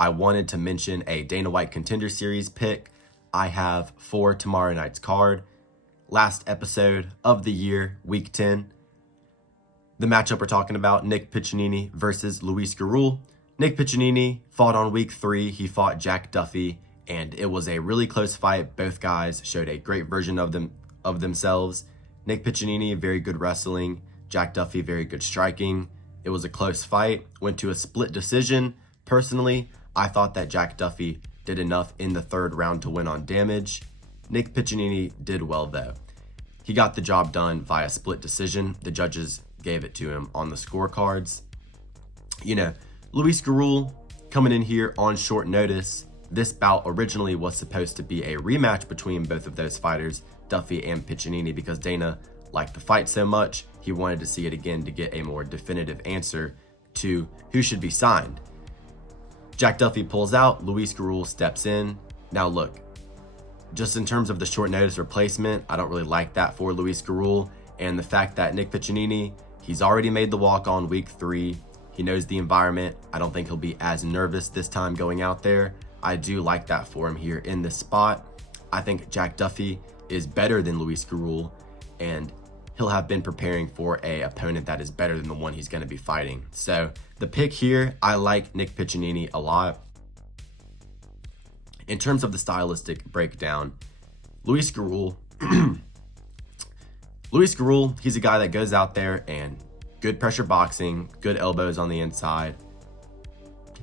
I wanted to mention a Dana White Contender Series pick I have for tomorrow night's card. Last episode of the year, Week 10. The matchup we're talking about, Nick Piccininni versus Luis Gurule. Nick Piccininni fought on Week 3. He fought Jack Duffy, and it was a really close fight. Both guys showed a great version of themselves. Nick Piccininni, very good wrestling. Jack Duffy, very good striking. It was a close fight. Went to a split decision. Personally, I thought that Jack Duffy did enough in the third round to win on damage. Nick Piccininni did well, though. He got the job done via split decision. The judges gave it to him on the scorecards. You know, Luis Gurule coming in here on short notice. This bout originally was supposed to be a rematch between both of those fighters, Duffy and Piccininni, because Dana liked the fight so much, he wanted to see it again to get a more definitive answer to who should be signed. Jack Duffy pulls out, Luis Gurule steps in. Now look, just in terms of the short notice replacement, I don't really like that for Luis Gurule, and the fact that Nick Piccininni, he's already made the walk on Week 3. He knows the environment. I don't think he'll be as nervous this time going out there. I do like that for him here in this spot. I think Jack Duffy is better than Luis Gurule, and he'll have been preparing for a opponent that is better than the one he's going to be fighting. So the pick here, I like Nick Piccininni a lot. In terms of the stylistic breakdown, Luis Gurule, he's a guy that goes out there and good pressure boxing, good elbows on the inside,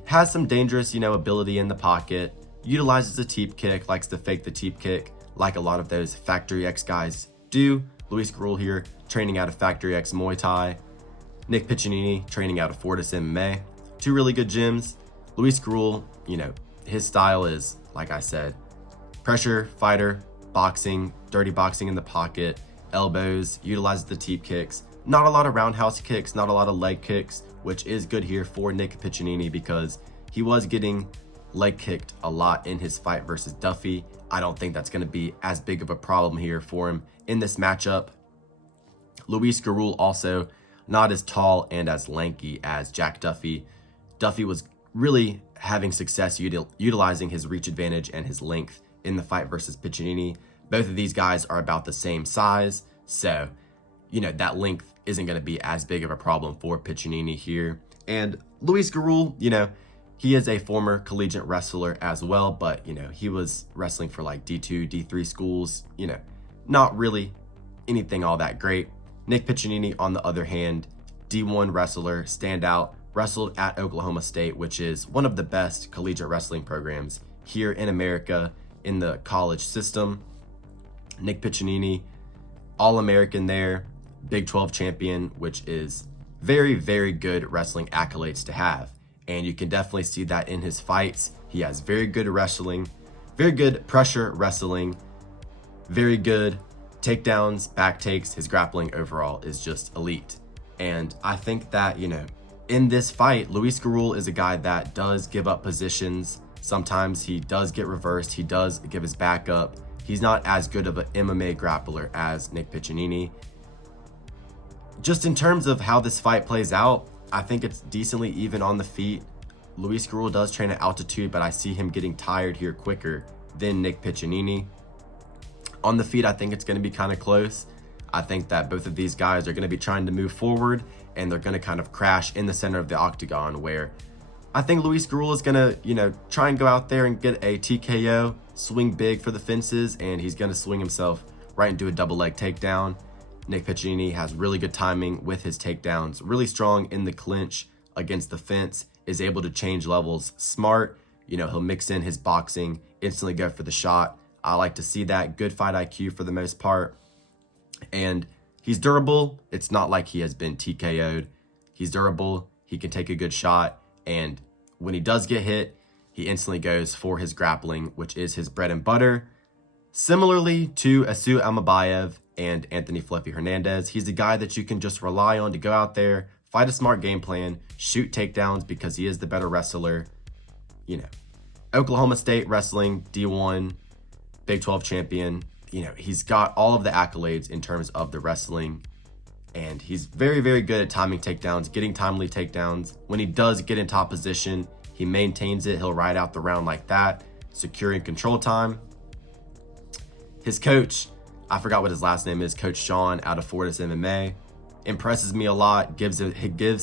has some dangerous, ability in the pocket, utilizes the teep kick, likes to fake the teep kick like a lot of those Factory X guys do. Luis Gurule here training out of Factory X Muay Thai. Nick Piccininni training out of Fortis MMA. Two really good gyms. Luis Gurule, his style is, like I said, pressure, fighter, boxing, dirty boxing in the pocket, elbows, utilizes the teep kicks. Not a lot of roundhouse kicks, not a lot of leg kicks, which is good here for Nick Piccininni because he was getting leg kicked a lot in his fight versus Duffy. I don't think that's going to be as big of a problem here for him in this matchup. Luis Gurule also not as tall and as lanky as Jack Duffy. Duffy was really having success utilizing his reach advantage and his length in the fight versus Piccininni. Both of these guys are about the same size, so that length isn't going to be as big of a problem for Piccininni here. And Luis Gurule, he is a former collegiate wrestler as well, but, he was wrestling for like D2, D3 schools, not really anything all that great. Nick Piccininni, on the other hand, D1 wrestler, standout, wrestled at Oklahoma State, which is one of the best collegiate wrestling programs here in America in the college system. Nick Piccininni, All-American there, Big 12 champion, which is very, very good wrestling accolades to have. And you can definitely see that in his fights. He has very good wrestling, very good pressure wrestling, very good takedowns, back takes. His grappling overall is just elite. And I think that, in this fight, Luis Gurule is a guy that does give up positions. Sometimes he does get reversed. He does give his back up. He's not as good of an MMA grappler as Nick Piccininni. Just in terms of how this fight plays out, I think it's decently even on the feet. Luis Gurule does train at altitude, but I see him getting tired here quicker than Nick Piccininni. On the feet, I think it's going to be kind of close. I think that both of these guys are going to be trying to move forward, and they're going to kind of crash in the center of the octagon, where I think Luis Gurule is going to, try and go out there and get a TKO, swing big for the fences, and he's going to swing himself right into a double leg takedown. Nick Piccininni has really good timing with his takedowns, really strong in the clinch against the fence, is able to change levels smart. He'll mix in his boxing, instantly go for the shot. I like to see that. Good fight IQ for the most part. And he's durable. It's not like he has been TKO'd. He's durable. He can take a good shot. And when he does get hit, he instantly goes for his grappling, which is his bread and butter. Similarly to Asu Almabayev and Anthony Fluffy Hernandez, he's a guy that you can just rely on to go out there, fight a smart game plan, shoot takedowns because he is the better wrestler. Oklahoma State wrestling, D1, Big 12 champion. He's got all of the accolades in terms of the wrestling, and he's very, very good at timing takedowns, getting timely takedowns. When he does get in top position, He maintains it. He'll ride out the round like that, securing control time. His coach, I forgot what his last name is, Coach Sean out of Fortis MMA, impresses me a lot, gives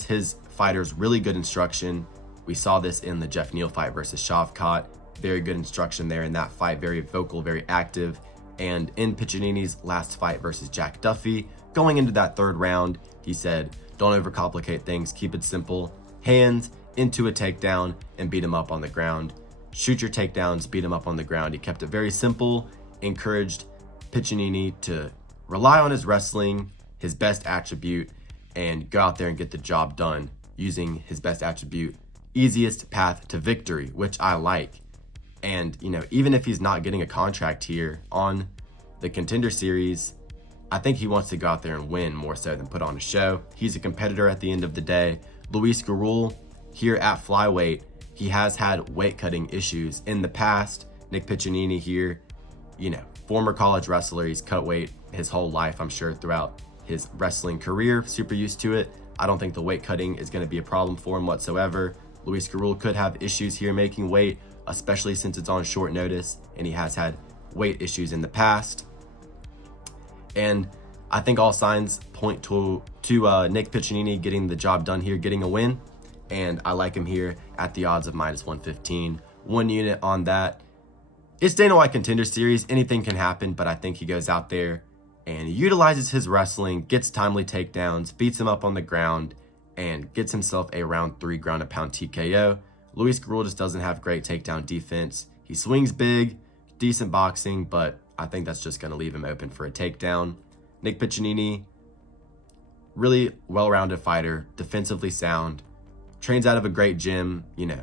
his fighters really good instruction. We saw this in the Jeff Neal fight versus Shavkat. Very good instruction there in that fight, very vocal, very active. And in Piccininni's last fight versus Jack Duffy, going into that third round, he said, don't overcomplicate things, keep it simple. Hands into a takedown and beat him up on the ground. Shoot your takedowns, beat him up on the ground. He kept it very simple, encouraged Piccininni to rely on his wrestling, his best attribute, and go out there and get the job done using his best attribute. Easiest path to victory, which I like. And, you know, even if he's not getting a contract here on the Contender Series, I think he wants to go out there and win more so than put on a show. He's a competitor at the end of the day. Luis Gurule here at flyweight, he has had weight cutting issues in the past. Nick Piccininni here, you know, former college wrestler. He's cut weight his whole life, I'm sure, throughout his wrestling career. Super used to it. I don't think the weight cutting is going to be a problem for him whatsoever. Luis Gurule could have issues here making weight, especially since it's on short notice, and he has had weight issues in the past. And I think all signs point to Nick Piccininni getting the job done here, getting a win. And I like him here at the odds of -115. 1 unit on that. It's Dana White Contender Series. Anything can happen, but I think he goes out there and utilizes his wrestling, gets timely takedowns, beats him up on the ground, and gets himself a round 3 ground and pound TKO. Luis Gurule just doesn't have great takedown defense. He swings big, decent boxing, but I think that's just going to leave him open for a takedown. Nick Piccininni, really well-rounded fighter, defensively sound, trains out of a great gym. You know,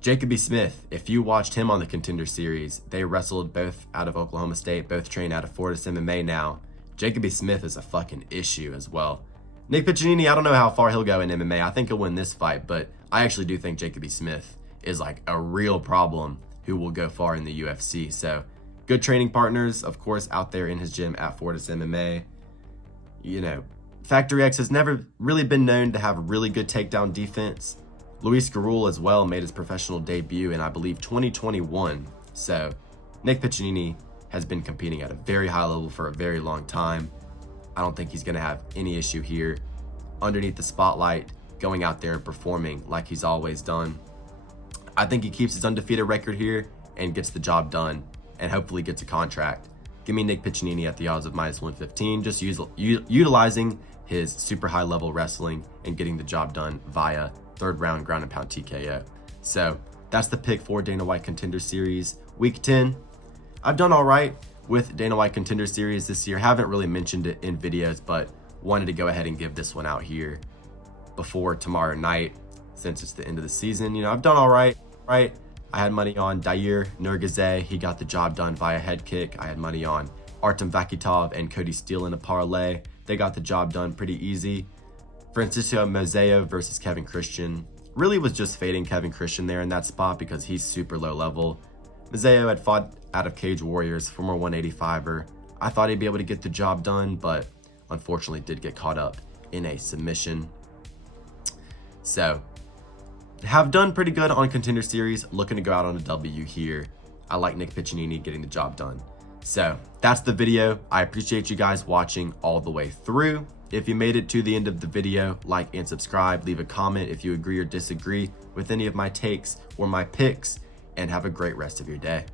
Jacoby Smith, if you watched him on the Contender Series, they wrestled both out of Oklahoma State, both train out of Fortis MMA now. Jacoby Smith is a fucking issue as well. Nick Piccininni, I don't know how far he'll go in MMA. I think he'll win this fight, but I actually do think Jacoby Smith is like a real problem who will go far in the UFC. So good training partners, of course, out there in his gym at Fortis MMA. You know, Factory X has never really been known to have really good takedown defense. Luis Gurule as well made his professional debut in, I believe, 2021. So Nick Piccininni has been competing at a very high level for a very long time. I don't think he's going to have any issue here underneath the spotlight, going out there and performing like he's always done. I think he keeps his undefeated record here and gets the job done and hopefully gets a contract. Give me Nick Piccininni at the odds of -115, just utilizing his super high level wrestling and getting the job done via third round ground and pound TKO. So that's the pick for Dana White Contender Series Week 10. I've done all right with Dana White Contender Series this year. Haven't really mentioned it in videos, but wanted to go ahead and give this one out here before tomorrow night since it's the end of the season. You know, I've done all right. I had money on Dair Nurgaze. He got the job done via head kick. I had money on Artem Vakitov and Cody Steele in a parlay. They got the job done pretty easy. Francisco Moseo versus Kevin Christian. Really was just fading Kevin Christian there in that spot because he's super low level. Moseo had fought out of Cage Warriors, former 185er. I thought he'd be able to get the job done, but unfortunately did get caught up in a submission. So, have done pretty good on Contender Series. Looking to go out on a W here. I like Nick Piccininni getting the job done. So, that's the video. I appreciate you guys watching all the way through. If you made it to the end of the video, like and subscribe. Leave a comment if you agree or disagree with any of my takes or my picks. And have a great rest of your day.